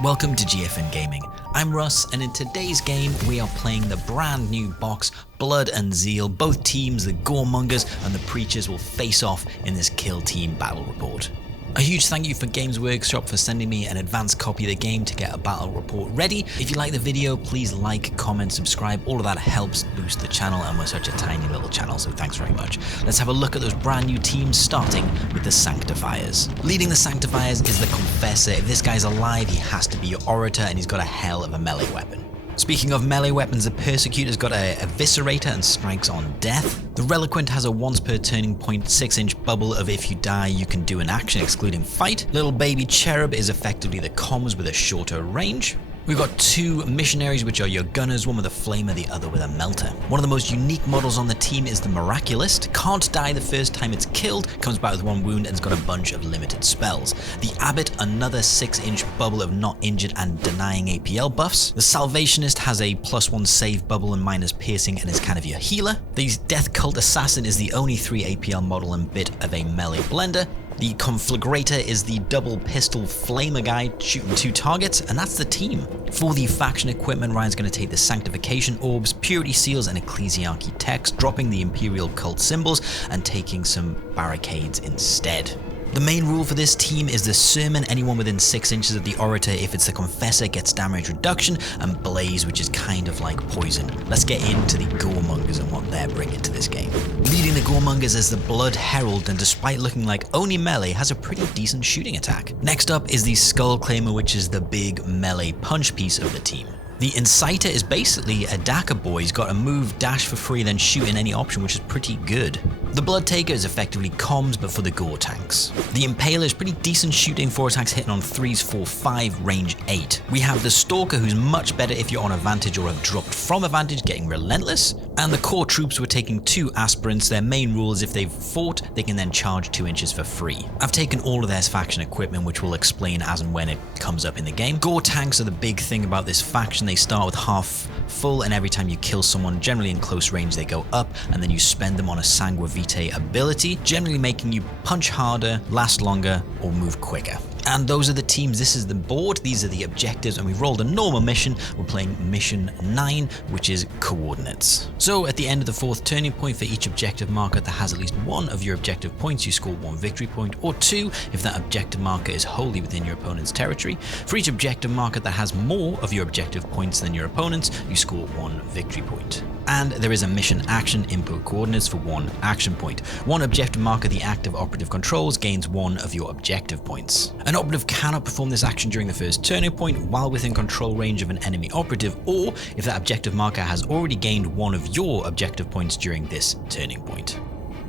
Welcome to GFN Gaming. I'm Russ, and in today's game we are playing the brand new box Blood and Zeal. Both teams, the Goremongers and the Preachers, will face off in this kill team battle report. A huge thank you for Games Workshop for sending me an advanced copy of the game to get a battle report ready. If you like the video, please like, comment, subscribe. All of that helps boost the channel, and we're such a tiny little channel, so thanks very much. Let's have a look at those brand new teams, starting with the Sanctifiers. Leading the Sanctifiers is the Confessor. If this guy's alive, he has to be your Orator, and he's got a hell of a melee weapon. Speaking of melee weapons, the Persecutor's got a Eviscerator and strikes on death. The Reliquant has a once per turning point 6-inch bubble of if you die you can do an action excluding fight. Little Baby Cherub is effectively the comms with a shorter range. We've got two missionaries, which are your gunners, one with a flamer, the other with a melter. One of the most unique models on the team is the Miraculist. Can't die the first time it's killed, comes back with 1 wound, and it's got a bunch of limited spells. The Abbot, another 6-inch bubble of not injured and denying APL buffs. The Salvationist has a +1 save bubble and minus piercing and is kind of your healer. The Death Cult Assassin is the only 3 APL model and bit of a melee blender. The Conflagrator is the double pistol flamer guy shooting 2 targets, and that's the team. For the faction equipment, Ryan's going to take the Sanctification Orbs, Purity Seals, and Ecclesiarchy Text, dropping the Imperial Cult symbols and taking some Barricades instead. The main rule for this team is the Sermon. Anyone within 6 inches of the Orator, if it's the Confessor, gets damage reduction, and Blaze, which is kind of like poison. Let's get into the Goremongers and what they're bringing to this game. Leading the Goremongers is the Blood Herald, and despite looking like only melee, has a pretty decent shooting attack. Next up is the Skull Claimer, which is the big melee punch piece of the team. The Inciter is basically a Dakka boy. He's got a move, dash for free, then shoot in any option, which is pretty good. The Blood Taker is effectively comms, but for the Gore tanks. The Impaler is pretty decent shooting, 4 attacks hitting on 3s, 4, 5, range 8. We have the Stalker, who's much better if you're on advantage or have dropped from advantage, getting Relentless. And the Core Troops were taking 2 Aspirants. Their main rule is if they've fought, they can then charge 2 inches for free. I've taken all of their faction equipment, which we'll explain as and when it comes up in the game. Gore tanks are the big thing about this faction. They start with half full, and every time you kill someone, generally in close range, they go up, and then you spend them on a Sangue Vitae ability, generally making you punch harder, last longer, or move quicker. And those are the teams. This is the board, these are the objectives, and we rolled a normal mission. We're playing mission 9, which is coordinates. So at the end of the 4th turning point, for each objective marker that has at least 1 of your objective points, you score 1 victory point, or 2 if that objective marker is wholly within your opponent's territory. For each objective marker that has more of your objective points than your opponent's, you score 1 victory point. And there is a mission action, input coordinates for 1 action point. 1 objective marker the active operative controls gains 1 of your objective points. An operative cannot perform this action during the first turning point while within control range of an enemy operative, or if that objective marker has already gained 1 of your objective points during this turning point.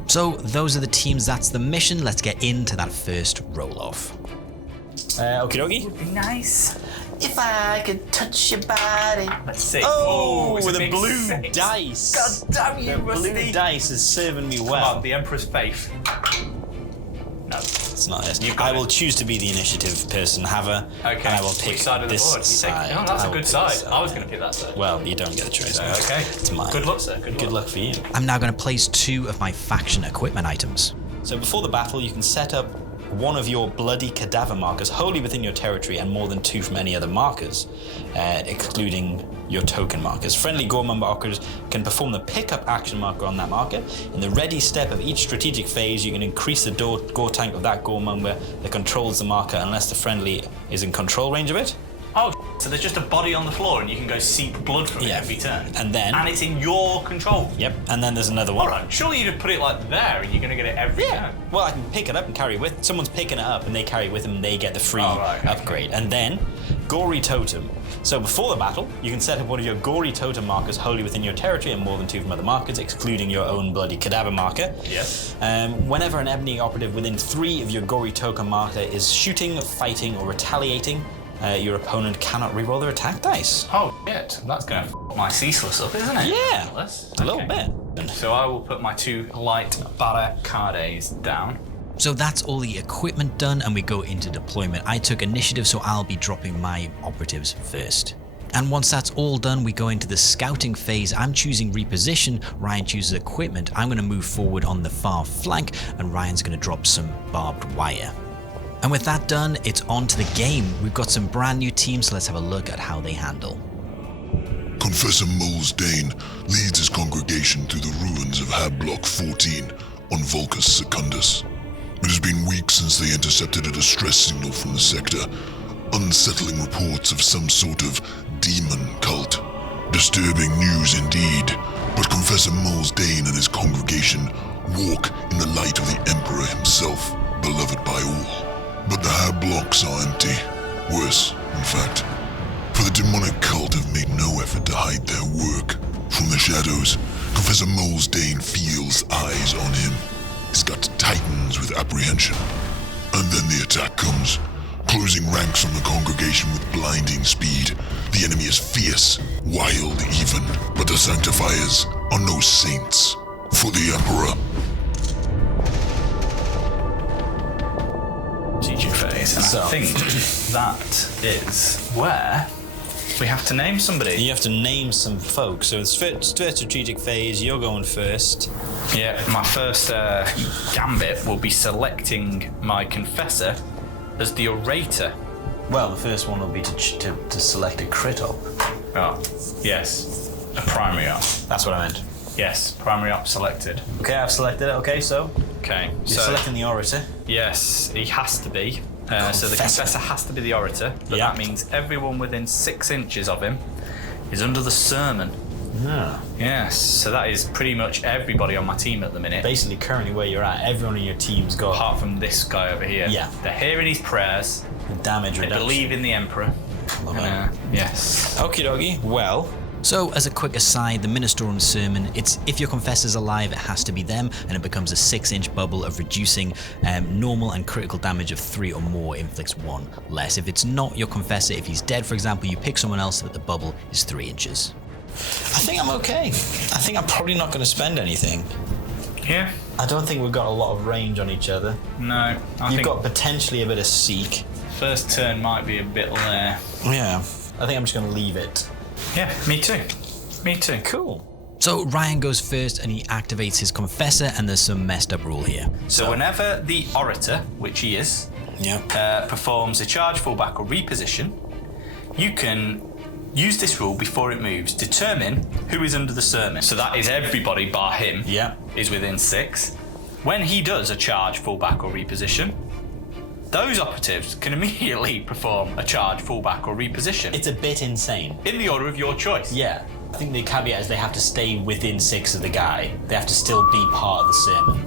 So those are the teams, that's the mission. Let's get into that first roll-off. Okie dokie. Would be nice. If I could touch your body. Let's see. Oh, with a big blue 6. dice. God damn you, The Rusty. blue dice is serving me well. Come on, the Emperor's Faith. No. It's not this. You've got I it. will choose to be the initiative person, Haver, Okay. and I will pick Which side of the this board? You side. take, no, that's I a will good pick side. this I was going to pick that side. Well, you don't get the choice. Okay. It's mine. Good luck, sir. Good luck for you. I'm now going to place 2 of my faction equipment items. So before the battle, you can set up 1 of your bloody cadaver markers wholly within your territory and more than 2 from any other markers, excluding your token markers. Friendly Goremonger markers can perform the pickup action marker on that marker. In the ready step of each strategic phase, you can increase the Gore tank of that Goremonger that controls the marker unless the friendly is in control range of it. Oh, so there's just a body on the floor and you can go seep blood from it every turn. And then... And it's in your control. Yep, and then there's another one. Alright, surely you just put it like there and you're going to get it every turn. Well, I can pick it up and carry it with. Someone's picking it up and they carry it with them and they get the free okay. upgrade. And then, Gory Totem. So before the battle, you can set up 1 of your Gory Totem markers wholly within your territory and more than 2 from other markers, excluding your own bloody cadaver marker. Yes. Whenever an ebony operative within 3 of your Gory Totem marker is shooting, fighting, or retaliating, your opponent cannot reroll their attack dice. Oh, shit. That's going to f*** my ceaseless up, isn't it? Yeah, a little bit. So I will put my 2 light barricades down. So that's all the equipment done, and we go into deployment. I took initiative, so I'll be dropping my operatives first. And once that's all done, we go into the scouting phase. I'm choosing reposition, Ryan chooses equipment. I'm going to move forward on the far flank, and Ryan's going to drop some barbed wire. And with that done, it's on to the game. We've got some brand new teams, so let's have a look at how they handle. Confessor Molesdane leads his congregation through the ruins of Hab Block 14 on Vulcus Secundus. It has been weeks since they intercepted a distress signal from the sector, unsettling reports of some sort of demon cult. Disturbing news indeed, but Confessor Molesdane and his congregation walk in the light of the Emperor himself, beloved by all. But the Hab blocks are empty. Worse, in fact. For the demonic cult have made no effort to hide their work. From the shadows, Confessor Molesdane feels eyes on him. His gut tightens with apprehension. And then the attack comes, closing ranks on the congregation with blinding speed. The enemy is fierce, wild even, but the Sanctifiers are no saints for the Emperor. GG phase. And So- I think that is where we have to name somebody. You have to name some folks. So it's first strategic phase. You're going first. Yeah, my first gambit will be selecting my confessor as the orator. Well, the first one will be to select a crit op. Oh, yes. A primary op. That's what I meant. Yes, primary op selected. Okay, I've selected it. Okay, so Okay, you're so selecting the orator. yes, he has to be. So the confessor has to be the orator, but Yeah. that means everyone within 6 inches of him is under the sermon. Ah. Yes, so that is pretty much everybody on my team at the minute. Basically, currently where you're at, everyone in your team's got Apart from this guy over here. Yeah. They're hearing his prayers. damage They reduction. believe in the Emperor. Love And, yes. Okie dokie. Well, So, as a quick aside, the Ministorum Sermon, it's if your confessor's alive, it has to be them, and it becomes a 6-inch bubble of reducing normal and critical damage of 3 or more, inflicts 1 less. If it's not your confessor, if he's dead, for example, you pick someone else, but the bubble is 3 inches. I think I'm okay. I think I'm probably not going to spend anything. Yeah. I don't think we've got a lot of range on each other. No. I You've think got potentially a bit of seek. first turn might be a bit there. Yeah. I think I'm just going to leave it. Yeah, me too. Me too. Cool. So Ryan goes first and he activates his confessor, and there's some messed up rule here. So whenever the orator, which he is, Yeah. performs a charge, fallback, or reposition, you can use this rule before it moves. Determine who is under the sermon. So that is everybody bar him. Yeah. Is within 6. When he does a charge, fallback, or reposition, those operatives can immediately perform a charge, fallback, or reposition It's a bit insane. in the order of your choice. Yeah. I think the caveat is they have to stay within 6 of the guy. They have to still be part of the sermon.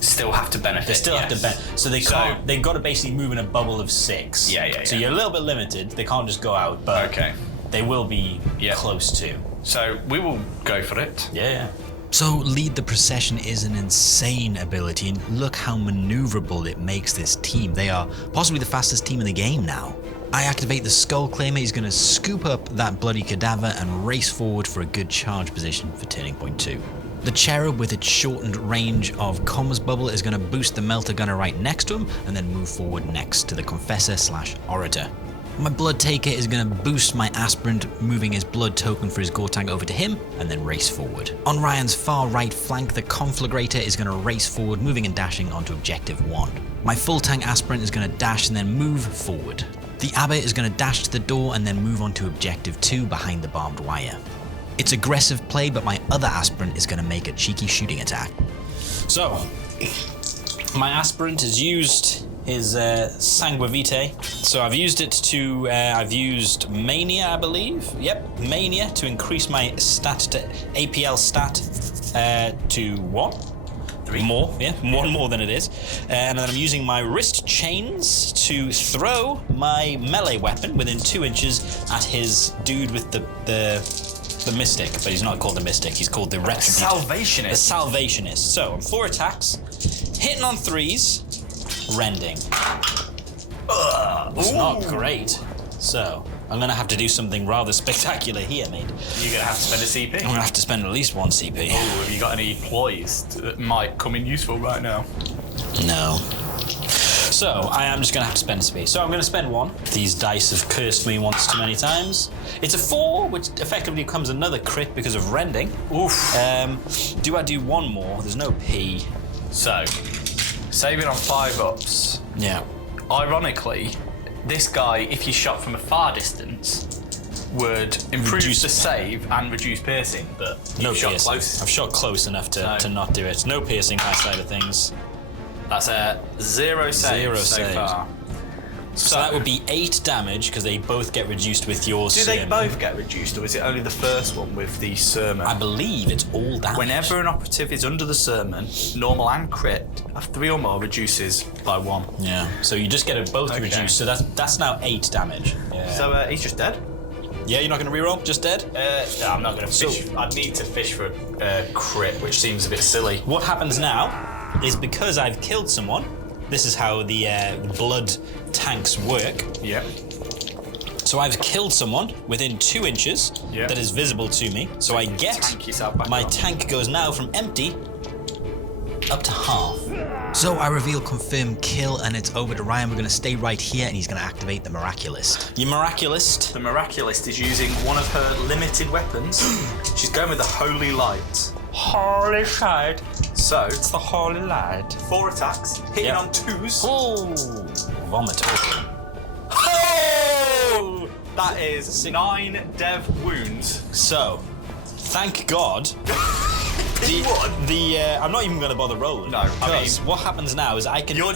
Still have to benefit. They still have to yes. bend. So they can't. They've got to basically move in a bubble of 6. Yeah. So you're a little bit limited. They can't just go out, but Okay. they will be Yeah. close to. So we will go for it. Yeah. So lead the procession is an insane ability, and look how maneuverable it makes this team. They are possibly the fastest team in the game now. I activate the Skull Claimer. He's going to scoop up that bloody cadaver and race forward for a good charge position for turning point 2. The Cherub, with its shortened range of comms bubble, is going to boost the Melter Gunner right next to him and then move forward next to the Confessor/Orator. My Blood Taker is going to boost my Aspirant, moving his blood token for his Gore Tank over to him and then race forward. On Ryan's far right flank, the Conflagrator is going to race forward, moving and dashing onto Objective 1. My full tank Aspirant is going to dash and then move forward. The Abbot is going to dash to the door and then move on to Objective 2 behind the barbed wire. It's aggressive play, but my other Aspirant is going to make a cheeky shooting attack. So, my aspirant has used his Sanguivitae. So I've used it to, I've used Mania, I believe. Yep, Mania to increase my stat to APL stat to 1. 3 more, yeah, 1 more than it is. And then I'm using my wrist chains to throw my melee weapon within 2 inches at his dude with the mystic, but he's not called the mystic, he's called the retributor. Salvationist. The salvationist. So on 4 attacks, hitting on 3s, rending. It's not great. So I'm gonna have to do something rather spectacular here, mate. You're going to have to spend a CP. I'm gonna have to spend at least 1 CP. Ooh, have you got any ploys that might come in useful right now? No. So, I am just going to have to spend a CP. So, I'm going to spend 1. These dice have cursed me once too many times. It's a 4, which effectively becomes another crit because of rending. Oof. Do I do 1 more? There's no P. So, saving on 5 ups. Yeah. ironically, this guy, if you shot from a far distance, would improve the save and reduce piercing, but No shot piercing. close. I've shot close enough to not do it. No piercing, my side of things. That's a 0 save so far. So that would be 8 damage because they both get reduced with your Do they sermon. both get reduced, or is it only the first one with the sermon? I believe it's all damage. Whenever an operative is under the sermon, normal and crit, of 3 or more reduces by 1. Yeah. So you just get it both reduced. So that's now 8 damage. Yeah. So he's just dead. Yeah, you're not going to reroll? Just dead? No, I'm not going to fish. I'd need to fish for a crit, which seems a bit silly. What happens now is because I've killed someone, this is how the blood tanks work. Yep. So I've killed someone within 2 inches that is visible to me. So I get tank yourself back my on. tank goes now from empty up to half. So I reveal confirm kill, and it's over to Ryan. We're going to stay right here, and he's going to activate the Miraculous. You miraculous. The Miraculous is using one of her limited weapons. She's going with the Holy Light. Holy light. So, It's the holy light. 4 attacks, hitting Yep. on 2s. Oh, vomit. Oh! That is 9 dev wounds. So, thank God. I'm not even going to bother rolling. No, I because mean- what happens now is I can. Your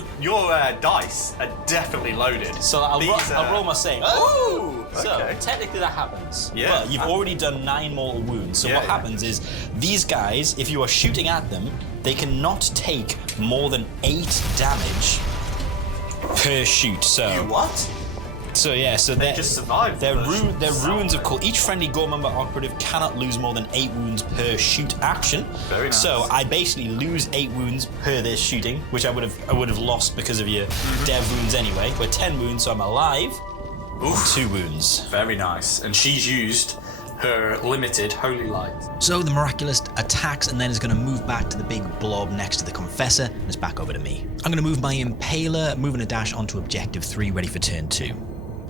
dice are definitely loaded. So I'll roll my save. Oh! So Okay. technically that happens. Yeah. But you've already done 9 mortal wounds. So Yeah, what yeah. happens is these guys, if you are shooting at them, they cannot take more than 8 damage per shoot. So You what? So They just survived Their the first their salvo. runes of cool. Each friendly Goremember operative cannot lose more than 8 wounds per shoot action. Very nice. So I basically lose 8 wounds per this shooting, which I would have lost because of your dev wounds anyway. But 10 wounds, so I'm alive. Oof. 2 wounds. Very nice. And she's used her limited Holy Light. So the Miraculous attacks and then is going to move back to the big blob next to the Confessor, and it's back over to me. I'm going to move my Impaler, moving a dash onto Objective 3, ready for turn 2.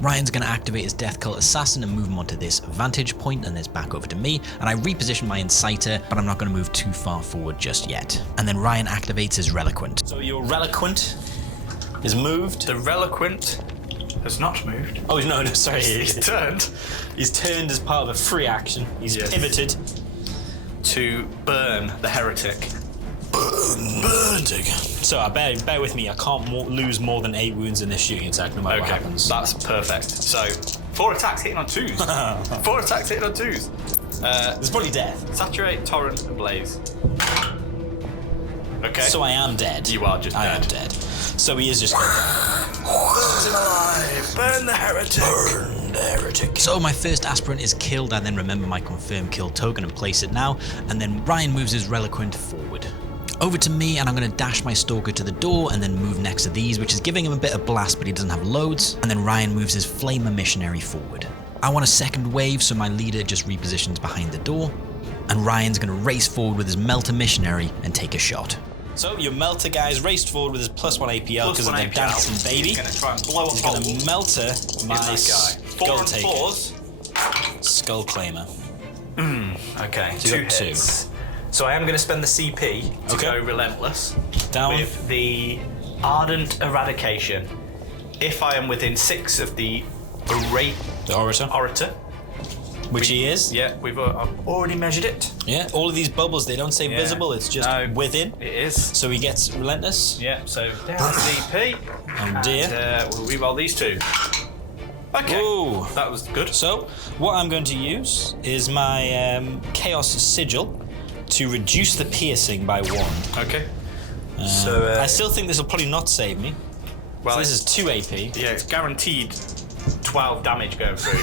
Ryan's going to activate his Death Cult Assassin and move him onto this vantage point, and it's back over to me. And I reposition my Inciter, but I'm not going to move too far forward just yet. And then Ryan activates his Reliquant. So your Reliquant is moved. The Reliquant has not moved. Oh no, sorry. He's turned He's turned as part of a free action. He's Yes. pivoted. to burn the heretic. Burn. So bear with me. I can't lose more than 8 wounds in this shooting attack, no matter what happens. That's perfect. So, 4 attacks hitting on 2s. 4 attacks hitting on 2s. It's probably death. Saturate, Torrent, and Blaze. Okay. So I am dead. You are just I dead. am dead. So he is just Burns him alive! Burn the heretic! Burn the heretic. So my first aspirant is killed. I then remember my confirm kill token and place it now. And then Ryan moves his Reliquant forward. Over to me, and I'm going to dash my Stalker to the door and then move next to these, which is giving him a bit of blast, but he doesn't have loads. And then Ryan moves his Flamer Missionary forward. I want a second wave, so my leader just repositions behind the door. And Ryan's going to race forward with his Melter Missionary and take a shot. So your Melter guy's raced forward with his +1 APL because of the dancing baby. He's going to try and blow He's a hole going to Melter my in that guy. 4 Skull and Taker. 4s. Skull Claimer. Okay, So you 2 got 2. hits. So I am going to spend the CP to Okay. go Relentless Down. with the Ardent Eradication. If I am within 6 of the The Orator. Which he is. Yeah, I've already measured it. Yeah, all of these bubbles, they don't say Yeah. visible, it's just No. within. It is. So he gets Relentless. Yeah, so down CP. Oh dear. And, we'll reroll these 2. Okay. Ooh. That was good. So, what I'm going to use is my Chaos Sigil to reduce the piercing by 1. Okay. I still think this will probably not save me. Well, So this is 2 AP. Yeah, it's guaranteed 12 damage going through.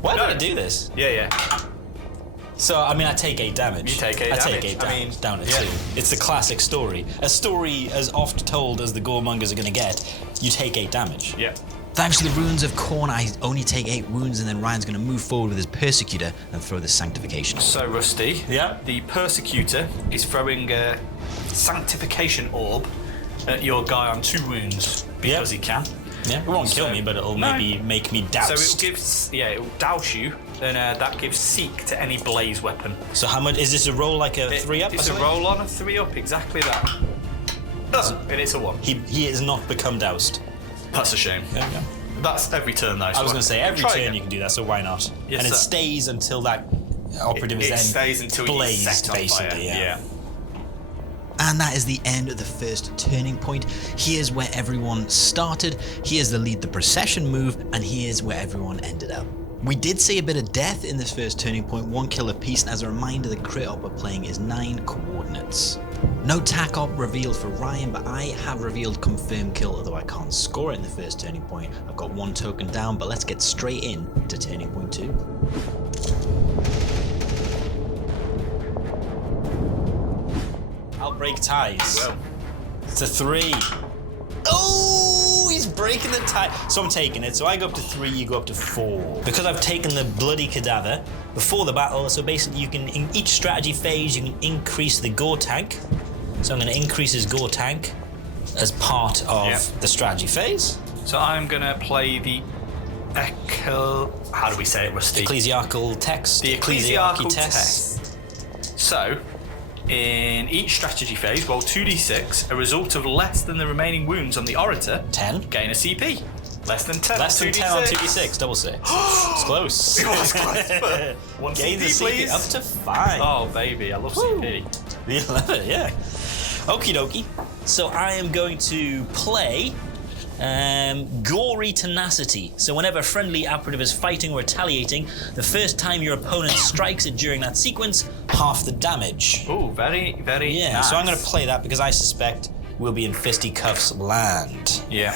Why No. did I do this? Yeah. So, I mean, I take 8 damage. You take 8 I damage. take 8 I damage, mean, down to yeah. 2. It's the classic story. A story as oft told as the Goremongers are going to get, you take 8 damage. Yeah. Thanks to the Runes of Khorne, I only take 8 wounds, and then Ryan's going to move forward with his Persecutor and throw the Sanctification. So, Rusty, Yeah. the Persecutor is throwing a Sanctification Orb at your guy on 2 wounds because he can. Yeah, it won't kill So- me, but it'll No. maybe make me doused. So it will douse you, and that gives Seek to any blaze weapon. So how much is this a roll like a 3 up? or It's a something? roll on a 3 up, exactly that. And it's a 1. He is not become doused. That's a shame. There we go. That's every turn though. I was going to say every turn you can do that, so why not? Yes, and it sir. stays until that operative is It then stays until you blazed, set on basically. fire. Yeah. And that is the end of the first turning point. Here's where everyone started, here's the lead the procession move, and here's where everyone ended up. We did see a bit of death in this first turning point, 1 kill apiece, and as a reminder, the crit op we're playing is 9 coordinates. No tac op revealed for Ryan, but I have revealed confirm kill, although I can't score it in the first turning point. I've got 1 token down, but let's get straight in to turning point 2. I'll break ties. Well, To 3. Oh, he's breaking the tie. So I'm taking it. So I go up to 3, you go up to 4. Because I've taken the bloody cadaver before the battle, so basically you can, in each strategy phase, you can increase the gore tank. So I'm going to increase his gore tank as part of the strategy phase. so I'm gonna play the how do we say it, Rusty? Ecclesiarchal text. The ecclesiarchal text. So, in each strategy phase, roll 2d6. A result of less than the remaining wounds on the orator. 10. Gain a CP. Less than 10. Less than 10 on 2d6, double 6. It's close. It was close, but one Gain the CP, CP please. up to 5. Oh, baby, I love CP. You love it, yeah. Okie dokie. So I am going to play Gory Tenacity. So whenever a friendly operative is fighting or retaliating, the first time your opponent strikes it during that sequence, half the damage. Oh, very, very So I'm nice. going to play that because I suspect we'll be in Fisticuffs land. Yeah.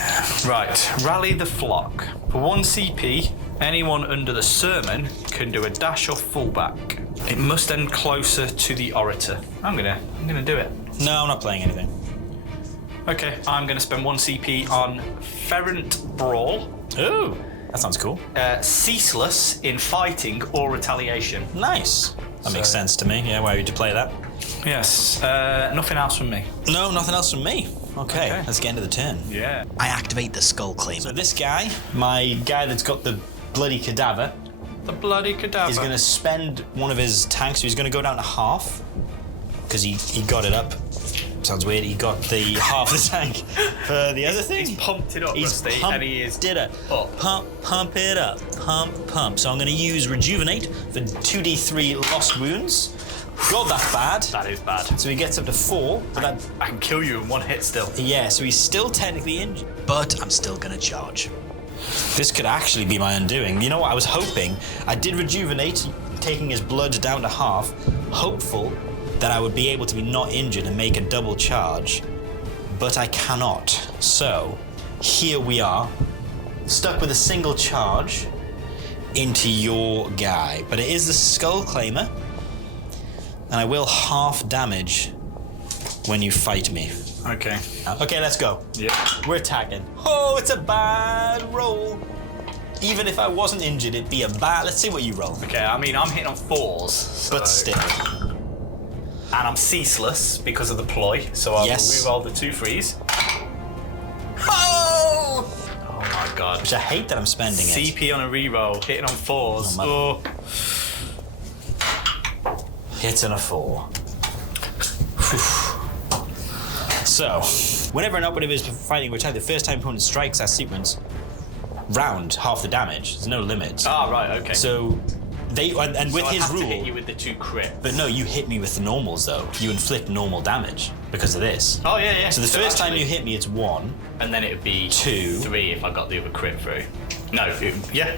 Right. Rally the flock. For 1 CP, anyone under the sermon can do a dash or fullback. It must end closer to the orator. I'm gonna do it. No, I'm not playing anything. Okay, I'm gonna spend 1 CP on Fervent Brawl. Ooh, that sounds cool. Ceaseless in fighting or retaliation. Nice. That makes sense to me. Yeah, why would you play that? Yes. Nothing else from me. No, nothing else from me. Okay, let's get into the turn. Yeah. I activate the Skull So Claimer. this guy, my guy that's got the bloody cadaver, The bloody cadaver. he's going to spend one of his tanks, so he's going to go down to half, because he got it up. Sounds weird, he got the half the tank for the other thing. He's pumped it up, He's Rusty, pumped and he is it up. Pump it up. Pump. So I'm going to use Rejuvenate for 2d3 lost wounds. God, that's bad. That is bad. So he gets up to 4, but that, I can kill you in 1 hit still. yeah, so he's still technically injured. But I'm still gonna charge. This could actually be my undoing. You know what, I was hoping, I did Rejuvenate, taking his blood down to half, hopeful that I would be able to be not injured and make a double charge, but I cannot. So, here we are, stuck with a single charge into your guy. But it is the Skull Claimer, and I will half damage when you fight me. Okay. Okay, let's go. Yeah. We're attacking. Oh, it's a bad roll. Even if I wasn't injured, it'd be a bad... Let's see what you roll. Okay, I mean, I'm hitting on 4s. So... But still. And I'm ceaseless because of the ploy, so I'll re-roll the 2 3s. Oh! Oh my god. Which I hate that I'm spending it. CP on a re-roll, hitting on 4s. Oh, Hits on a 4. So, whenever an operative is fighting or attack, the first time opponent strikes that sequence, round half the damage. There's no limit. Ah, right, okay. So, they and with so I his have rule. to hit you with the 2 crit. But no, you hit me with the normals though. You inflict normal damage because of this. Oh yeah, yeah. So the first time actually- you hit me, it's 1. and then it'd be 2. 3 if I got the other crit through. No,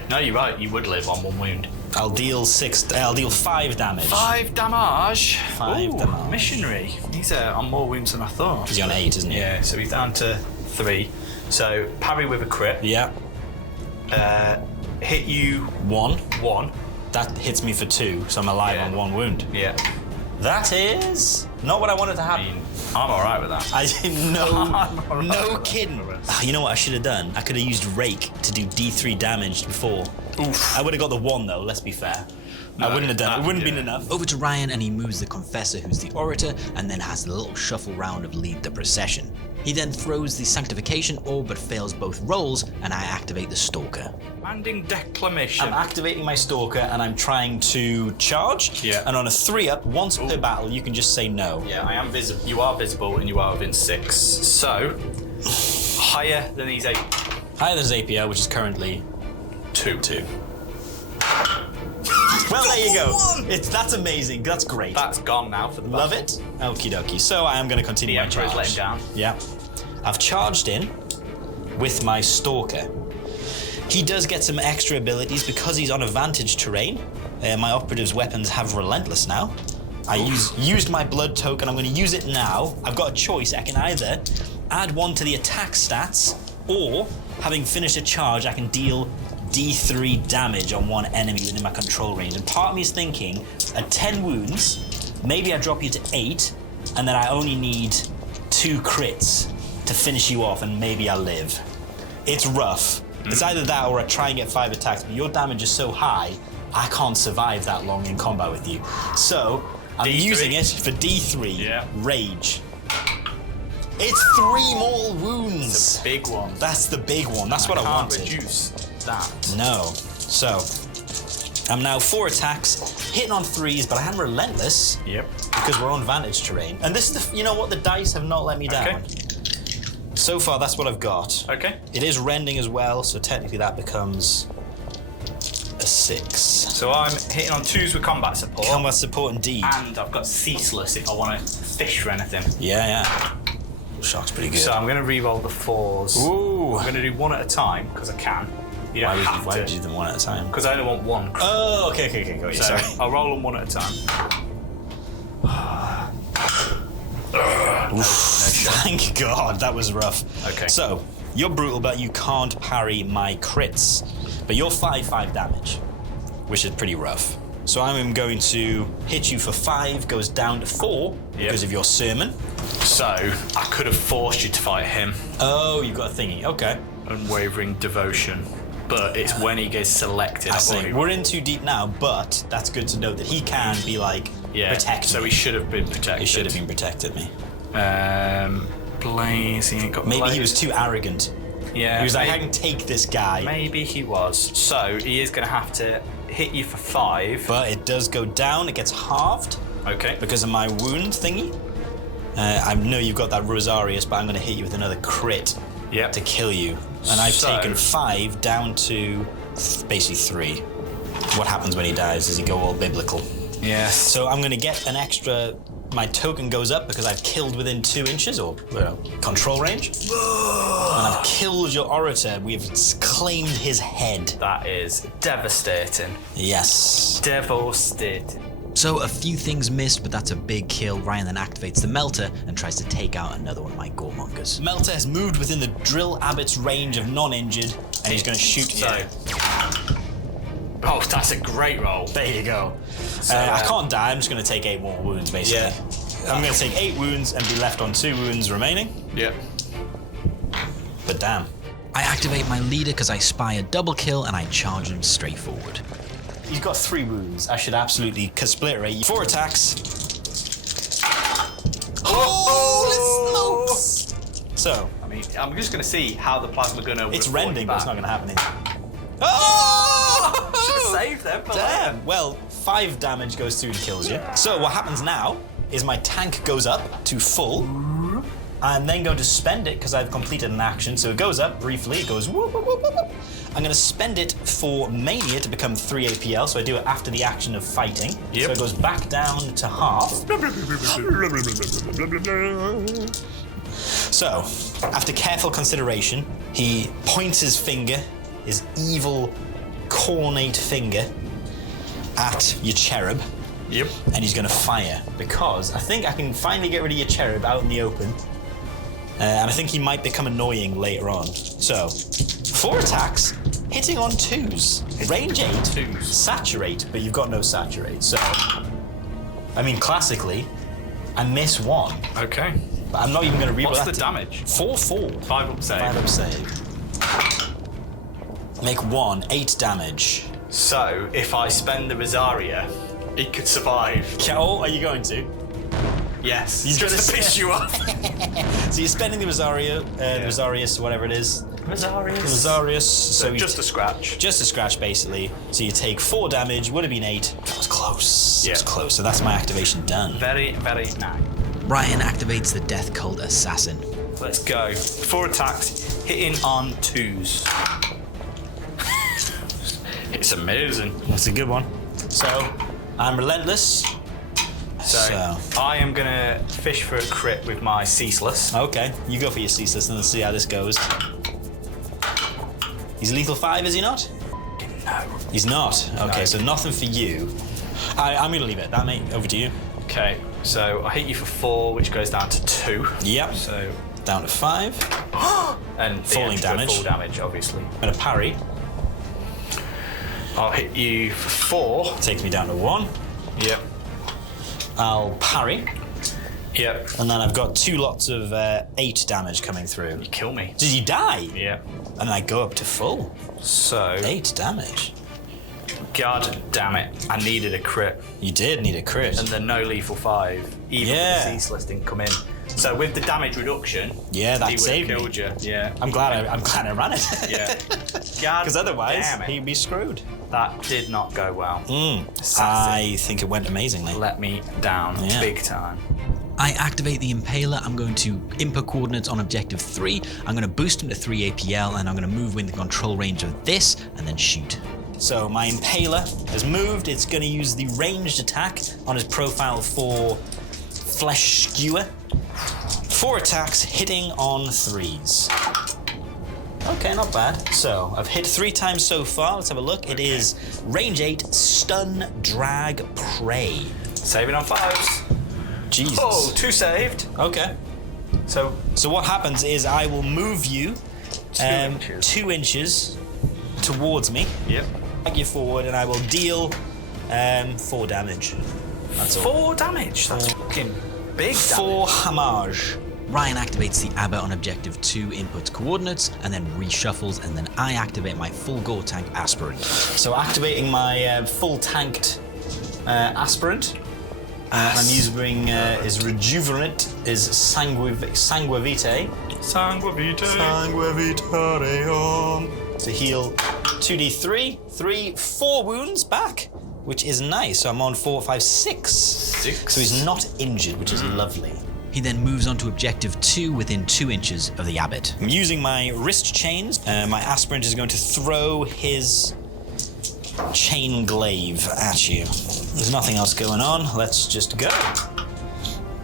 no, you're right. You would live on 1 wound. I'll deal 5 damage. 5 damage. 5 Ooh, damage. Missionary. He's on more wounds than I thought. He's on 8, isn't he? Yeah, so he's down to 3. So parry with a crit. Yeah. Hit you 1. 1. That hits me for 2, so I'm alive Yeah. on 1 wound. Yeah. That is not what I wanted to I happen. mean, I'm alright with that. No kidding. You know what I should have done? I could have used Rake to do D3 damage before. Oof. I would have got the 1 though, let's be fair. I wouldn't have done it. It wouldn't have been enough. Over to Ryan, and he moves the Confessor, who's the Orator, and then has a little shuffle round of Lead the Procession. He then throws the Sanctification orb, but fails both rolls, and I activate the Stalker. Commanding Declamation. I'm activating my Stalker and I'm trying to charge. Yeah. And on a 3-up, once per battle, you can just say no. Yeah, I am visible. You are visible and you are within 6. So, higher than these 8 Higher than his APL, which is currently 2. Well, there you go. That's amazing. That's great. That's gone now for the Love battle. it. Okie dokie. So I am going to continue The my Emperor's charge. let him down. Yeah. I've charged in with my Stalker. He does get some extra abilities because he's on a vantage terrain. My operative's weapons have Relentless now. I used my blood token. I'm going to use it now. I've got a choice. I can either add 1 to the attack stats, or having finished a charge, I can deal D3 damage on 1 enemy within my control range. And part of me is thinking, at 10 wounds, maybe I drop you to 8, and then I only need 2 crits to finish you off, and maybe I'll live. It's rough. It's either that or I try and get 5 attacks, but your damage is so high, I can't survive that long in combat with you. So, I'm D3. using it for D3, Yeah. Rage. It's 3 more wounds. Big one. That's the big one. That's what I Can't wanted. reduce that. No. So, I'm now 4 attacks, hitting on 3s, but I am relentless Yep. because we're on vantage terrain. And this is you know what? The dice have not let me down. Okay. So far, that's what I've got. Okay. It is rending as well, so technically that becomes a 6. So I'm hitting on 2s with combat support. Combat support indeed. And I've got ceaseless if I want to fish for anything. Yeah. Shock's pretty good. So I'm going to re-roll the 4s. Ooh. I'm going to do 1 at a time because I can. You don't have Why to. would you do them 1 at a time? Because I only want 1. Oh, okay, got you. So Sorry. I'll roll them 1 at a time. Thank God, that was rough. Okay. So, you're brutal, but you can't parry my crits. But you're 5/5 damage, which is pretty rough. So I'm going to hit you for 5, goes down to 4 because of your sermon. So I could have forced you to fight him. Oh, you've got a thingy. Okay. Unwavering devotion. But it's when he gets selected. I I've see. already- We're in too deep now, but that's good to know that he can be like, protect so me. he should have been protected. He should have been protected me. Blaze, he ain't got Maybe Blaze. he was too arrogant. Yeah. He was like, I maybe, can take this guy. maybe he was. So he is going to have to hit you for 5. But it does go down, it gets halved Okay. because of my wound thingy. I know you've got that Rosarius, but I'm going to hit you with another crit Yep. to kill you. And I've So- taken 5 down to basically 3. What happens when he dies? Does he go all biblical? Yes. So I'm going to get an extra. My token goes up because I've killed within 2 inches or control range. And I've killed your orator. We've claimed his head. That is devastating. Yes. Devastating. So a few things missed, but that's a big kill. Ryan then activates the Melter and tries to take out another one of my Goremongers. Melter has moved within the Drill Abbot's range of non-injured, and he's going to shoot you. So. Oh, that's a great roll. There you go. I can't die. I'm just going to take 8 more wounds, basically. I'm going to take 8 wounds and be left on 2 wounds remaining. Yep. But damn. I activate my leader because I spy a double kill and I charge him straight forward. He's got 3 wounds. I should absolutely splitterate you. 4 attacks. Holy smokes! So, I mean, I'm just going to see how the plasma gunner would it's have fought you rending, but it's back. not going to happen here. Oh! Should have saved them for Damn. later. Well, 5 damage goes through and kills you. So what happens now is my tank goes up to full. I'm then going to spend it because I've completed an action. So it goes up briefly. It goes whoop, whoop, whoop, whoop, whoop. I'm going to spend it for Mania to become 3 APL. So I do it after the action of fighting. Yep. So it goes back down to half. So, after careful consideration, he points his finger, his evil, cornate finger, at your cherub. Yep. And he's going to fire because I think I can finally get rid of your cherub out in the open. And I think he might become annoying later on. So, 4 attacks, hitting on 2s. Range 8, 2s. saturate, but you've got no saturate. So, I mean, classically, I miss 1. Okay. But I'm not even going to reroll What's that. the damage? 4/4. 5 up save. 5 up save. Make 1, 8 damage. So, if I spend the Rosaria, it could survive. Oh, are you going to? Yes. He's just gonna to piss you off. So you're spending the Rosario, Rosarius, whatever it is. Rosarius. So you just a scratch. Just a scratch, basically. So you take 4 damage, would have been 8. That was close. Yeah. It was close. So that's my activation done. Very, very nice. Ryan activates the Death Cult Assassin. Let's go. 4 attacks, hitting on 2s. It's amazing. That's a good one. So, I'm relentless. So I am gonna fish for a crit with my ceaseless. Okay, you go for your ceaseless and let's see how this goes. He's lethal 5, is he not? No. He's not. Okay, No. so nothing for you. I'm gonna leave it. That mate, over to you. Okay, so I hit you for 4, which goes down to 2. Yep. So Down to 5. and the Falling extra damage. Full damage, obviously. I'm gonna parry. I'll hit you for 4. Takes me down to 1. Yep. I'll parry. Yep. And then I've got 2 lots of 8 damage coming through. You kill me. Did you die? Yeah. And I go up to full. So 8 damage. God damn it! I needed a crit, You did need a crit. and the no lethal 5. Even Yeah. the ceaseless didn't come in. So with the damage reduction, Yeah, that he would saved have me. killed you. Yeah. I'm glad I ran it. Yeah. God Because otherwise, damn it. he'd be screwed. That did not go well. Sassy. I think it went amazingly. Let me down Yeah. big time. I activate the Impaler. I'm going to input coordinates on objective 3. I'm going to boost him to 3 APL, and I'm going to move within the control range of this, and then shoot. So my Impaler has moved. It's going to use the ranged attack on his profile for Flesh Skewer. 4 attacks, hitting on 3s. Okay, not bad. So I've hit 3 times so far. Let's have a look. It is range 8, stun, drag, prey. Saving on 5s. Jesus. Oh, 2 saved. Okay. So So what happens is I will move you inches. 2 inches towards me. Yep. Drag you forward, and I will deal 4 damage. That's all. 4 damage. That's fucking big damage. 4 hamage. Ryan activates the Abbot on objective 2, inputs coordinates, and then reshuffles, and then I activate my full gore tank aspirant. So activating my full tanked aspirant. I'm using his rejuvenate, his sanguivite. Sanguivite. To heal 2d3, 4 wounds back, which is nice. So I'm on 4, 5, 6. 6. So he's not injured, which is lovely. He then moves on to objective 2 within 2 inches of the Abbot. I'm using my wrist chains. My aspirant is going to throw his chain glaive at you. There's nothing else going on. Let's just go.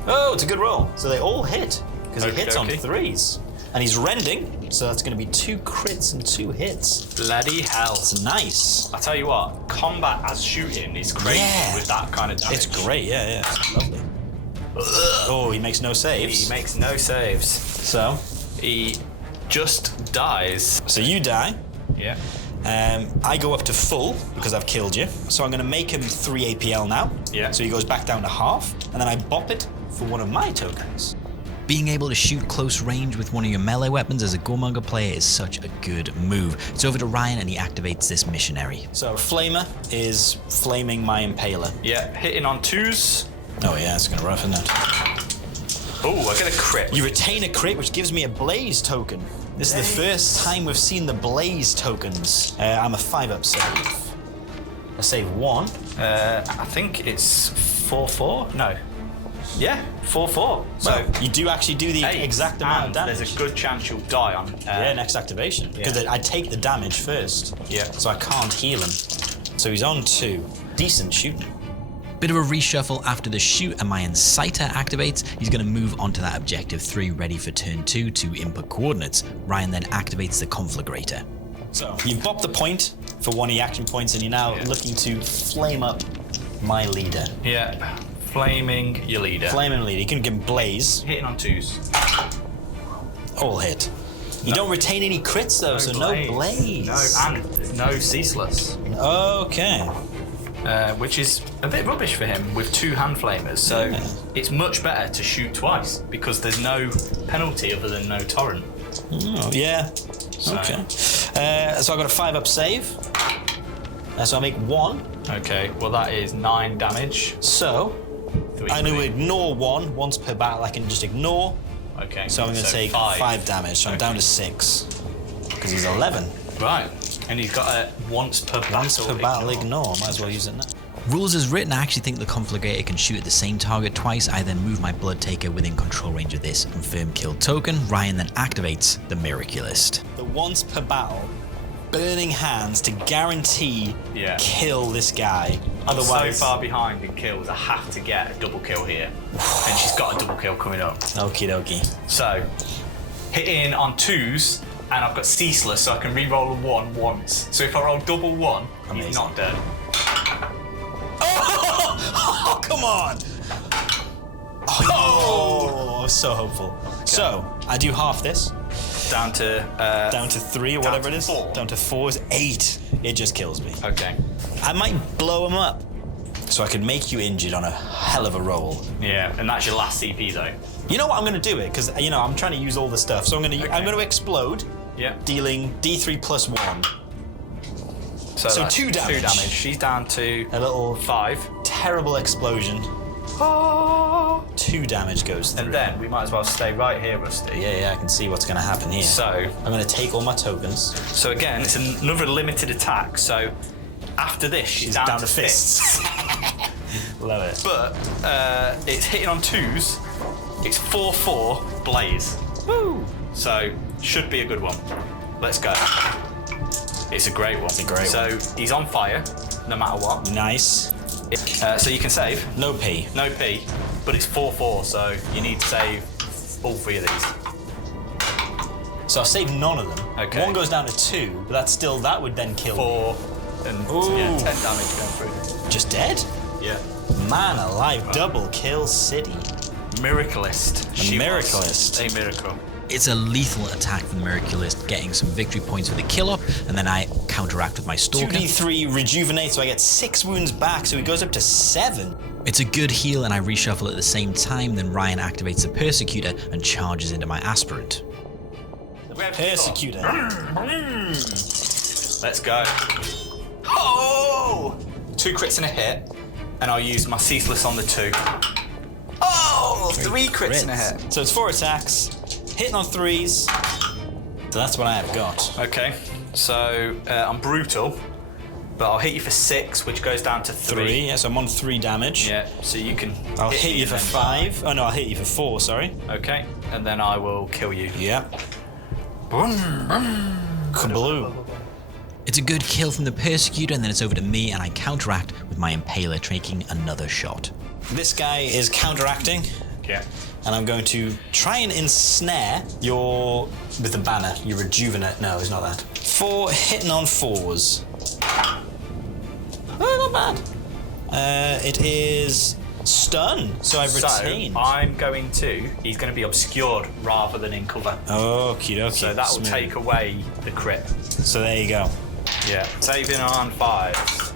Oh, it's a good roll. So they all hit, because he hits on Okey-dokey. 3s. And he's rending, so that's going to be 2 crits and 2 hits. Bloody hell. It's nice. I tell you what, combat as shooting is crazy Yeah. with that kind of damage. It's great, yeah. It's lovely. Oh, he makes no saves. He makes no saves. So He just dies. you die. Yeah. I go up to full because I've killed you. So I'm going to make him 3 APL now. Yeah. So he goes back down to half, and then I bop it for one of my tokens. Being able to shoot close range with one of your melee weapons as a Goremonger player is such a good move. It's over to Ryan and he activates this missionary. So Flamer is flaming my Impaler. Yeah, hitting on 2s. Oh yeah, it's going to rough, isn't it? Oh, I get a crit. You retain a crit, which gives me a Blaze token. This is the first time we've seen the Blaze tokens. I'm a 5-up save. I save 1. I think it's 4-4. No. Yeah, 4-4. So So you do actually do the 8, exact amount of and damage. there's a good chance you'll die on. Yeah, next activation. Because I take the damage first. Yeah. So I can't heal him. So he's on 2. Decent shooting. Bit of a reshuffle after the shoot and my Inciter activates. He's going to move onto that objective 3 ready for turn 2 to input coordinates. Ryan then activates the Conflagrator. So you've bopped the point for one of your action points, and you're now looking to flame up my leader. Yeah, flaming your leader. Flaming leader. You can give him Blaze. Hitting on 2s. All hit. You don't retain any crits though, so no Blaze. No, and there's no ceaseless. Okay. Which is a bit rubbish for him with 2 hand flamers. So it's much better to shoot twice because there's no penalty other than no torrent. Oh, yeah. Okay. So I got a 5-up save. So I make 1. Okay, well that is 9 damage. So I'm going to ignore 1 once per battle. I can just ignore. Okay. So I'm going to take 5 damage. So I'm down to 6 because he's 11. Right, and he's got a once per battle. Once per battle ignore. Might as well use it now. Rules as written, I actually think the Conflagrator can shoot at the same target twice. I then move my Blood Taker within control range of this confirmed kill token. Ryan then activates the Miraculist. The once per battle, burning hands to guarantee kill this guy. Otherwise, so far behind in kills, I have to get a double kill here. And she's got a double kill coming up. Okie dokie. So, hitting on 2s, and I've got ceaseless, so I can re-roll a 1 once. So if I roll double 1, he's not dead. Oh, come on! Oh, so hopeful. Okay. So, I do half this. Down to 3 or whatever it is. 4. Down to 4 is 8. It just kills me. Okay. I might blow him up, so I could make you injured on a hell of a roll. Yeah, and that's your last CP though. You know what? I'm going to do it because I'm trying to use all the stuff. So I'm going to explode. Yeah. Dealing D3 plus 1. So 2 damage. 2 damage. She's down to a little 5. Terrible explosion. 2 damage goes through. And then we might as well stay right here, Rusty. Yeah, I can see what's going to happen here. So I'm going to take all my tokens. So again, it's another limited attack. So after this, she's down to fists. Love it. But it's hitting on 2s. It's 4/4 blaze. Woo! So should be a good one. Let's go. It's a great one. It's a great one. So he's on fire, no matter what. Nice. So you can save. No P. No P, but it's 4/4, so you need to save all 3 of these. So I'll save none of them. Okay. 1 goes down to 2, but that would then kill 4 and 10 damage going through. Just dead? Yeah. Man alive, double kill city. Miraculist. A Miraculist. A miracle. It's a lethal attack from the Miraculist, getting some victory points with a kill up, and then I counteract with my Stalker. 2d3 rejuvenate, so I get 6 wounds back, so he goes up to 7. It's a good heal, and I reshuffle at the same time. Then Ryan activates the Persecutor and charges into my Aspirant. Persecutor. Let's go. Oh! 2 crits and a hit, and I'll use my ceaseless on the 2. Oh! 3 crits and a hit. So it's 4 attacks, hitting on 3s. So that's what I have got. Okay, so I'm brutal, but I'll hit you for 6, which goes down to 3. Yeah, so I'm on 3 damage. Yeah, so you can. I'll hit you for 5. Oh no, I'll hit you for 4. Sorry. Okay, and then I will kill you. Yeah. Kabloo. It's a good kill from the Persecutor, and then it's over to me, and I counteract with my Impaler, taking another shot. This guy is counteracting. Yeah. And I'm going to try and ensnare your with the banner. You rejuvenate. No, it's not that. 4 hitting on 4s. Oh, not bad. It is stun, so I've retained. So I'm going to. He's going to be obscured rather than in cover. Okie dokie. So that will take away the crit. So there you go. Yeah. Saving on 5.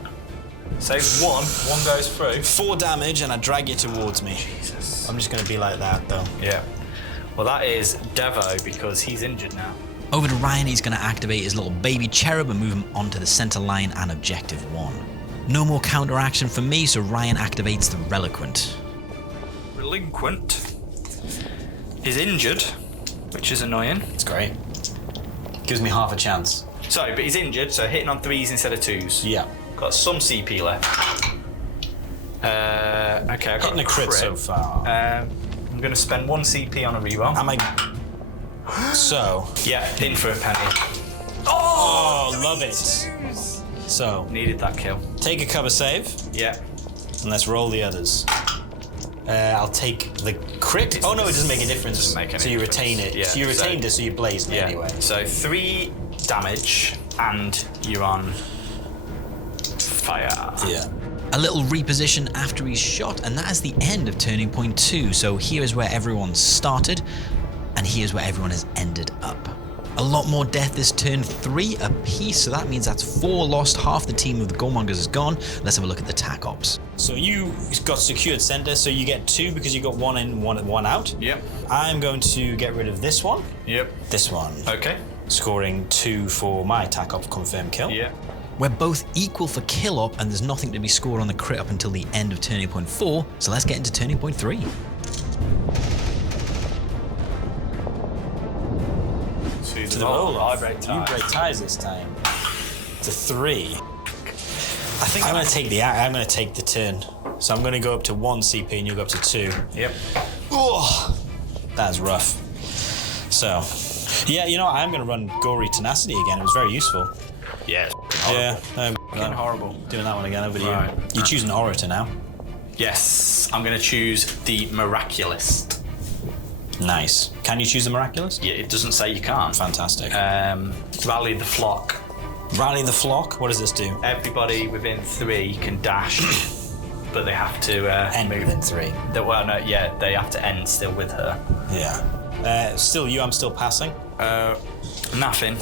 Save 1. 1 goes through. 4 damage, and I drag you towards me. Jesus. I'm just going to be like that, though. Yeah. Well, that is Devo because he's injured now. Over to Ryan, he's going to activate his little baby cherub and move him onto the center line and objective 1. No more counteraction for me, so Ryan activates the Reliquant. Relinquent is injured, which is annoying. It's great. Gives me half a chance. So, but he's injured, so hitting on 3s instead of 2s. Yeah. Got some CP left. Okay, I got Hitting a crit so far. I'm going to spend 1 CP on a reroll. Am I? So. Yeah, in for a penny. Oh, love it. So. Needed that kill. Take a cover save. Yeah. And let's roll the others. I'll take the crit. Oh no, it doesn't make a difference. Doesn't make any so you difference. retain it. Yeah, So you retained it, so you blazed me anyway. So 3 damage, and you're on fire. Yeah. A little reposition after he's shot, and that is the end of Turning Point 2. So here is where everyone started, and here's where everyone has ended up. A lot more death this turn, 3 apiece, so that means that's 4 lost, half the team of the Goremongers is gone. Let's have a look at the TAC ops. So you got secured center, so you get 2 because you got 1 in, 1 out. Yep. I'm going to get rid of this one. Yep. This one. Okay. Scoring 2 for my TAC ops confirmed kill. Yep. We're both equal for kill up, and there's nothing to be scored on the crit up until the end of Turning Point 4, so let's get into Turning Point 3. To the roll. I break You ties. break ties this time. It's a 3. I think I'm going to take the turn. So I'm going to go up to 1 CP and you'll go up to 2. Yep. Oh, that's rough. So, yeah, you know what? I'm going to run Gory Tenacity again. It was very useful. Yeah. Yeah. Fucking horrible. Doing that one again over to Right. you. You're choosing Orator now. Yes, I'm going to choose the Miraculous. Nice. Can you choose the Miraculous? Yeah, it doesn't say you can't. Fantastic. Rally the Flock. Rally the Flock? What does this do? Everybody within 3 can dash, but they have to End move. within 3. Well, no, yeah, they have to end still with her. Yeah. Still you, I'm still passing. Nothing.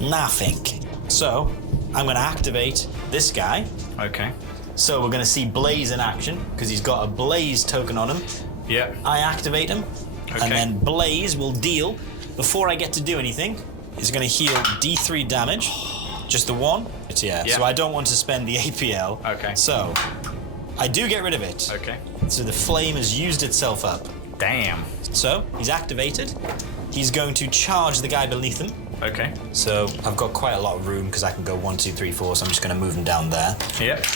Nothing. So, I'm going to activate this guy. Okay. So we're going to see Blaze in action, because he's got a Blaze token on him. Yeah. I activate him, Okay. and then Blaze will deal, before I get to do anything, he's going to heal D3 damage. Just the 1? Yeah. Yeah. So I don't want to spend the APL. Okay. So, I do get rid of it. Okay. So the flame has used itself up. Damn. So, he's activated. He's going to charge the guy beneath him. Okay. So, I've got quite a lot of room because I can go 1, 2, 3, 4, so I'm just going to move him down there. Yep.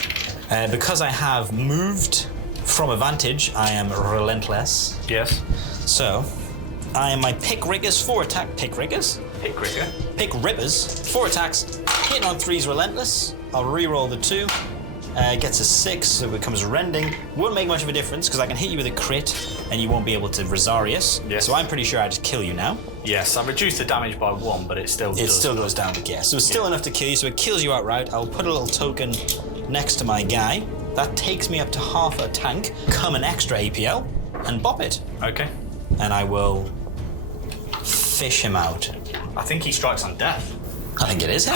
Because I have moved from a vantage, I am relentless. Yes. So, I am my Pick Riggers 4 attack. Pick Riggers? Pick Rigger. Pick Rippers. 4 attacks. Hitting on 3's relentless. I'll re-roll the 2. Gets a 6, so it becomes rending. Won't make much of a difference because I can hit you with a crit and you won't be able to Rosarius. Yes. So I'm pretty sure I just kill you now. Yes, I reduced the damage by 1, but it still It does. still goes down to guess. So it's still enough to kill you, so it kills you outright. I'll put a little token next to my guy. That takes me up to half a tank. Come an extra APL and bop it. Okay. And I will fish him out. I think he strikes on death. I think it is him.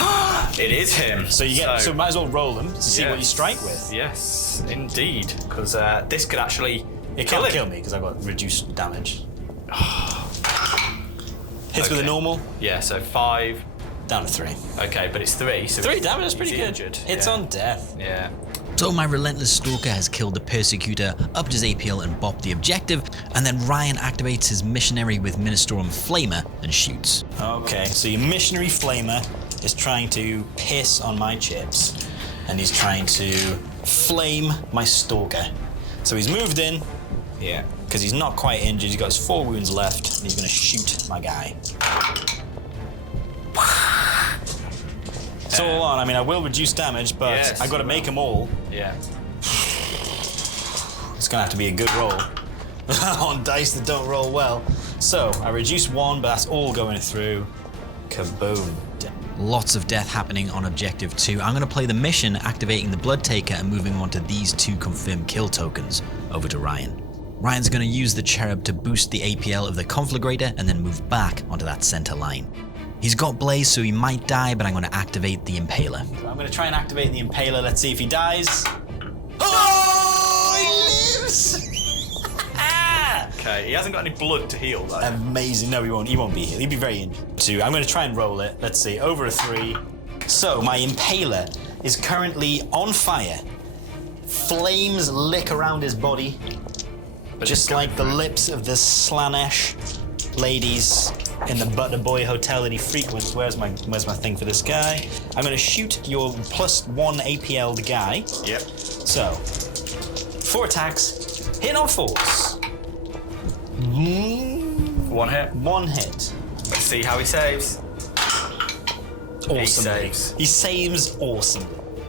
It is him. So you get, so might as well roll him to see what you strike with. Yes, indeed. Because this could actually It kill can't him. kill me because I've got reduced damage. Hits with a Okay. normal, Yeah, so 5. down to 3. Okay, but it's 3. So 3 he's- damage, that's pretty he's good. injured. Hits Yeah. on death. Yeah. So my relentless stalker has killed the Persecutor, upped his APL and bopped the objective, and then Ryan activates his missionary with Ministorum Flamer and shoots. Okay, so your missionary flamer is trying to piss on my chips, and he's trying to flame my stalker. So he's moved in, Yeah. because he's not quite injured. He's got his 4 wounds left, and he's going to shoot my guy. So hold on, I mean, I will reduce damage, but Yes, I got to you make will. them all. Yeah. It's going to have to be a good roll on dice that don't roll well. So I reduce 1, but that's all going through. Kaboom. Lots of death happening on objective 2. I'm going to play the mission, activating the Blood Taker and moving on to these 2 confirmed kill tokens. Over to Ryan. Ryan's going to use the Cherub to boost the APL of the Conflagrator and then move back onto that center line. He's got Blaze, so he might die, but I'm going to activate the Impaler. I'm going to try and activate the Impaler. Let's see if he dies. Oh, he lives! Okay, he hasn't got any blood to heal though. Amazing. No, he won't. He won't be healed. He'll be very injured. 2. I'm going to try and roll it. Let's see. Over a 3. So my Impaler is currently on fire. Flames lick around his body, just like the lips of the Slanesh ladies in the Butter Boy Hotel that he frequents. Where's my thing for this guy? I'm going to shoot your +1 APL guy. Yep. So, 4 attacks, hit on 4s. 1 hit. 1 hit. Let's see how he saves. Awesome. He saves. He saves awesome.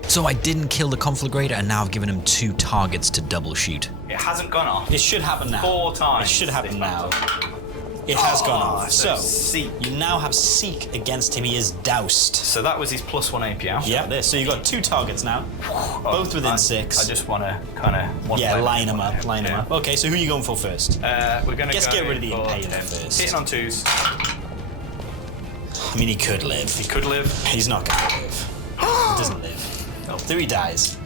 So I didn't kill the Conflagrator, and now I've given him 2 targets to double shoot. It hasn't gone off. It should happen now. 4 times. It should happen this now. battle. It has gone off. so So, Seek. you now have Seek against him. He is doused. So that was his +1 APL. Yeah, there. So you've got 2 targets now, both within 6. I just want to kind of line them up. Line them up. Okay, so who are you going for first? We're going to Let's go get rid of the for Impaler him. first. Hitting on 2s. I mean, he could live. He could live. He's not going to live. He doesn't live. So he dies.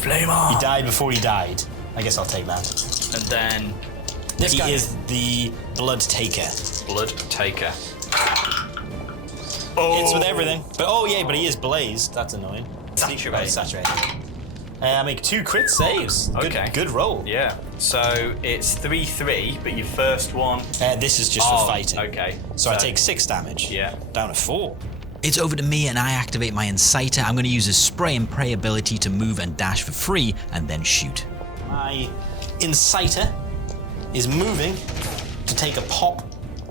Flame on. He died before he died. I guess I'll take that. And then This guy. is the Blood Taker. Blood Taker. Hits with everything. But but he is blazed. That's annoying. Saturate. Saturated. I make 2 crit saves. Okay. Good roll. Yeah. So it's 3-3, but your first one. This is just for fighting. Okay. So I take 6 damage. Yeah. Down to 4. It's over to me and I activate my Inciter. I'm going to use a spray and pray ability to move and dash for free and then shoot. My Inciter is moving to take a pop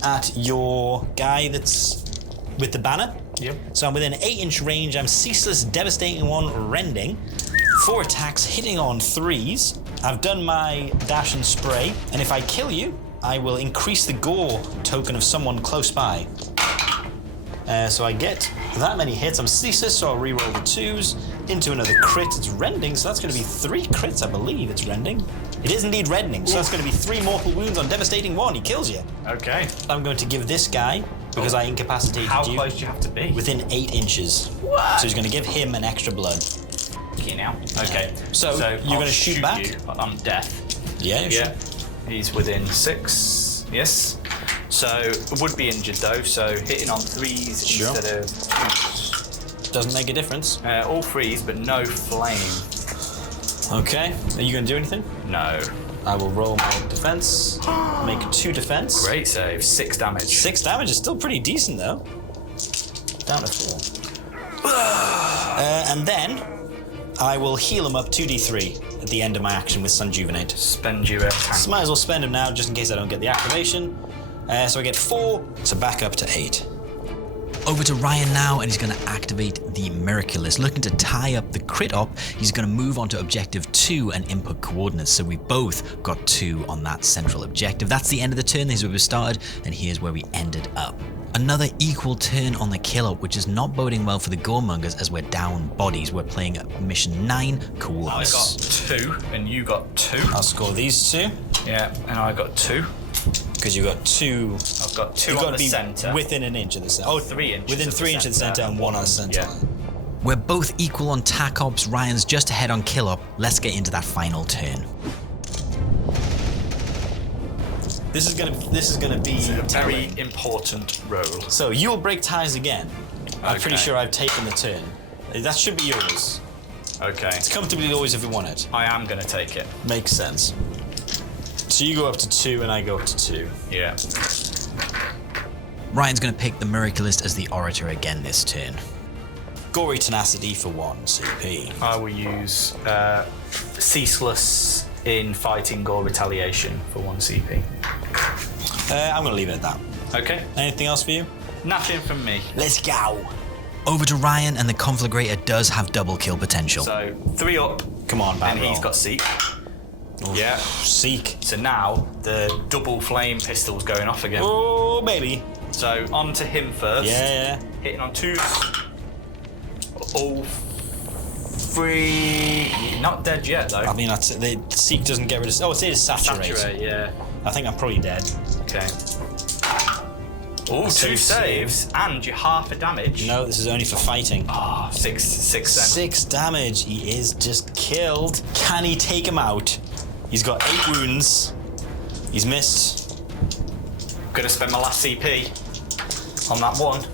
at your guy that's with the banner. Yep. So I'm within 8-inch range. I'm Ceaseless, Devastating One, Rending. 4 attacks, hitting on 3s. I've done my dash and spray, and if I kill you, I will increase the gore token of someone close by. So I get that many hits. I'm Ceaseless, so I'll reroll the 2s into another crit. It's Rending, so that's going to be 3 crits, I believe it's Rending. It is indeed Rending, so that's going to be 3 mortal wounds on Devastating One. He kills you. Okay. I'm going to give this guy, because I incapacitated How you, close do you have to be? within 8 inches. What? So he's going to give him an extra blood. Okay, now. Okay. So you're I'll going to shoot back? You on death. Yeah, Yeah. He's within 6. Yes. So would be injured though. So hitting on 3s Sure. instead of 2s. Doesn't make a difference. All 3s, but no flame. Okay. Are you going to do anything? No. I will roll my defense. Make 2 defense. Great save. 6 damage. 6 damage is still pretty decent though. Down to 4. And then I will heal him up 2d3 at the end of my action with Sunjuvenate. Spend you a tank. So might as well spend him now just in case I don't get the activation. So I get 4, so back up to 8. Over to Ryan now, and he's going to activate the Miraculous. Looking to tie up the crit op, he's going to move on to objective 2 and input coordinates. So we both got 2 on that central objective. That's the end of the turn. This is where we started, and here's where we ended up. Another equal turn on the kill up, which is not boding well for the Goremongers as we're down bodies. We're playing mission 9, Coolness. I got 2, and you got 2. I'll score these 2. Yeah, and I got 2. Because you got 2. I've got 2 You've got on to the be centre. within an inch of the centre. Oh, 3 inches. Within of the 3 inches of the centre and 1 on the centre. Yeah. We're both equal on tac ops. Ryan's just ahead on kill up. Let's get into that final turn. This is gonna be It's a very telling. important roll. So you will break ties again. I'm pretty Okay. sure I've taken the turn. That should be yours. Okay. It's comfortably yours if you want it. I am going to take it. Makes sense. So you go up to 2 and I go up to 2. Yeah. Ryan's going to pick the Miraculous as the Orator again this turn. Gory Tenacity for 1 CP. I will use Ceaseless in Fighting Gore Retaliation for 1 CP. I'm gonna leave it at that. Okay. Anything else for you? Nothing from me. Let's go. Over to Ryan, and the Conflagrator does have double kill potential. So 3 up, Come on, bad and roll. he's got Seek. Yeah. Seek. So now the double flame pistol's going off again. Oh, baby. So on to him first. Yeah. Hitting on 2s. All 3. Not dead yet though. I mean, that's it. The Seek doesn't get rid of. Oh, it is Saturate. Saturate, yeah. I think I'm probably dead. Okay. Oh, That's 2 2 saves, and you're half a damage. No, this is only for fighting. Ah, 6 then. 6 damage. He is just killed. Can he take him out? He's got 8 wounds. He's missed. Gonna spend my last CP on that one.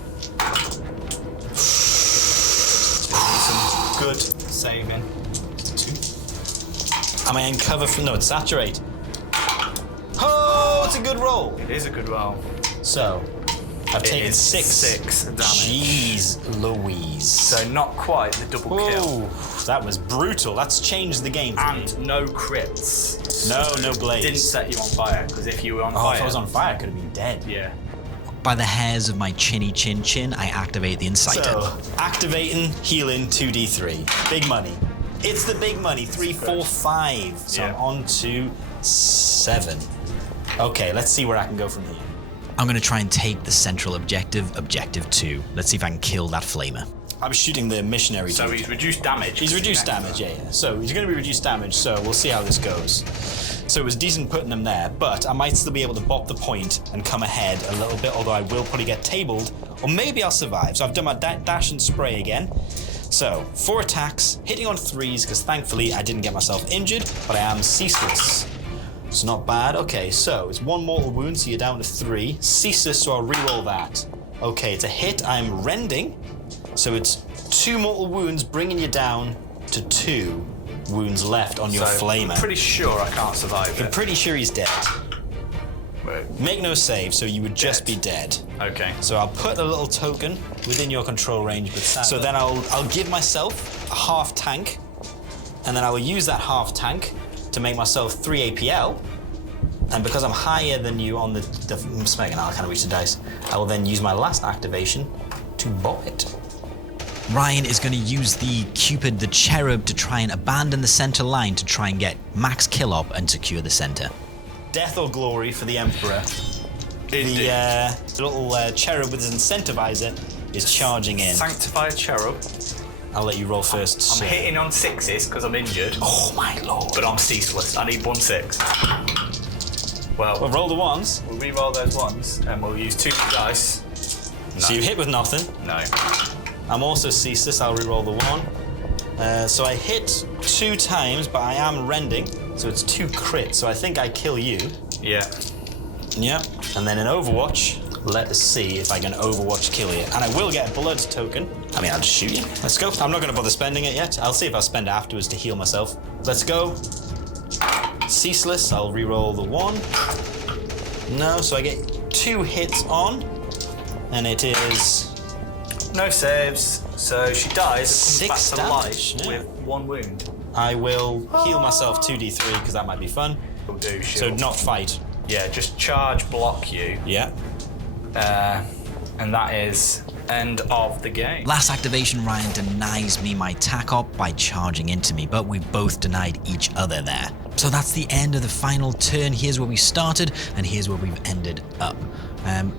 Some good saving. 2. Am I in cover from? No, it's Saturate. Oh, it's a good roll. It is a good roll. So, I've taken is 6. 6 damage. Jeez Louise. So not quite the double kill. Whoa, that was brutal. That's changed the game for me. And no crits. No blades. Didn't set you on fire, because if you were on Oh, fire... if I was on fire, I could have been dead. Yeah. By the hairs of my chinny chin chin, I activate the Inciter. So, activating, healing, 2d3. Big money. It's the big money. 3, 4, 5. So Yeah. I'm on to 7. Okay, let's see where I can go from here. I'm going to try and take the central objective, objective 2. Let's see if I can kill that flamer. I'm shooting the missionary. So dude. he's reduced damage. He's reduced damage, yeah. So he's going to be reduced damage, so we'll see how this goes. So it was decent putting him there, but I might still be able to bop the point and come ahead a little bit, although I will probably get tabled, or maybe I'll survive. So I've done my dash and spray again. So, 4 attacks, hitting on 3s, because thankfully I didn't get myself injured, but I am Ceaseless. It's not bad. Okay, so it's 1 mortal wound, so you're down to 3. Ceaseless, so I'll reroll that. Okay, it's a hit. I'm Rending, so it's 2 mortal wounds, bringing you down to 2 wounds left on your So flamer. I'm pretty sure I can't survive I'm it. pretty sure he's dead. work? Make no save, so you would just be dead. Okay. So I'll put a little token within your control range, but so then I'll give myself a half tank, and then I will use that half tank to make myself 3 APL. And because I'm higher than you on the I'm smacking out, I can't reach the dice. I will then use my last activation to bop it. Ryan is going to use the Cupid, the Cherub, to try and abandon the center line to try and get max kill up and secure the center. Death or glory for the Emperor. The little cherub with his incentivizer is charging in. Sanctifier Cherub. I'll let you roll first. I'm hitting on 6s because I'm injured. Oh my lord. But I'm ceaseless. I need 1 6. Well, Well, roll the ones. we'll re-roll those ones and we'll use 2 dice. No. So you hit with nothing. No. I'm also ceaseless. I'll re-roll the 1. So I hit 2 times, but I am rending. So it's 2 crits. So I think I kill you. Yeah. Yep. And then in Overwatch, let us see if I can Overwatch kill you. And I will get a blood token. I mean, I'll just shoot you. Let's go. I'm not going to bother spending it yet. I'll see if I'll spend it afterwards to heal myself. Let's go. Ceaseless. I'll re-roll the 1. No, so I get 2 hits on. And it is... No saves. So she dies and comes 6 back to damage, life yeah. with 1 wound. I will heal myself 2d3 because that might be fun. Will do. So not fight. Yeah, just charge block you. Yeah. And that is end of the game. Last activation, Ryan denies me my tack up by charging into me, but we both denied each other there. So that's the end of the final turn. Here's where we started, and here's where we've ended up.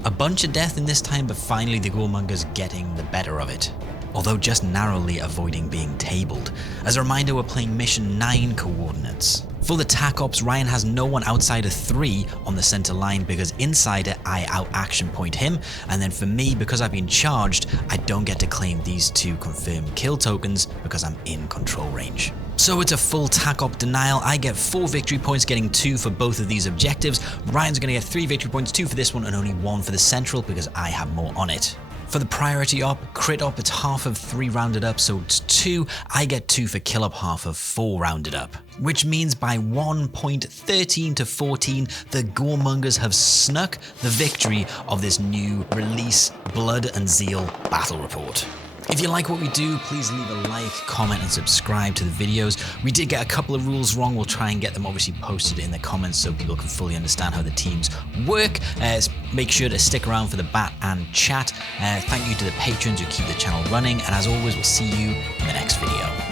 A bunch of death in this time, but finally the Goremongers getting the better of it, although just narrowly avoiding being tabled. As a reminder, we're playing mission 9 coordinates. For the tac ops, Ryan has no one outside of 3 on the center line because inside it I out action point him, and then for me, because I've been charged, I don't get to claim these 2 confirmed kill tokens because I'm in control range. So it's a full tac op denial. I get 4 victory points, getting 2 for both of these objectives. Ryan's gonna get 3 victory points, 2 for this one and only 1 for the central because I have more on it. For the priority op, crit op, it's half of 3 rounded up, so it's 2. I get 2 for kill up, half of 4 rounded up. Which means by 1.13 to 14, the Goremongers have snuck the victory of this new release Blood and Zeal battle report. If you like what we do, please leave a like, comment, and subscribe to the videos. We did get a couple of rules wrong. We'll try and get them obviously posted in the comments so people can fully understand how the teams work. Make sure to stick around for the bat and chat. Thank you to the patrons who keep the channel running. And as always, we'll see you in the next video.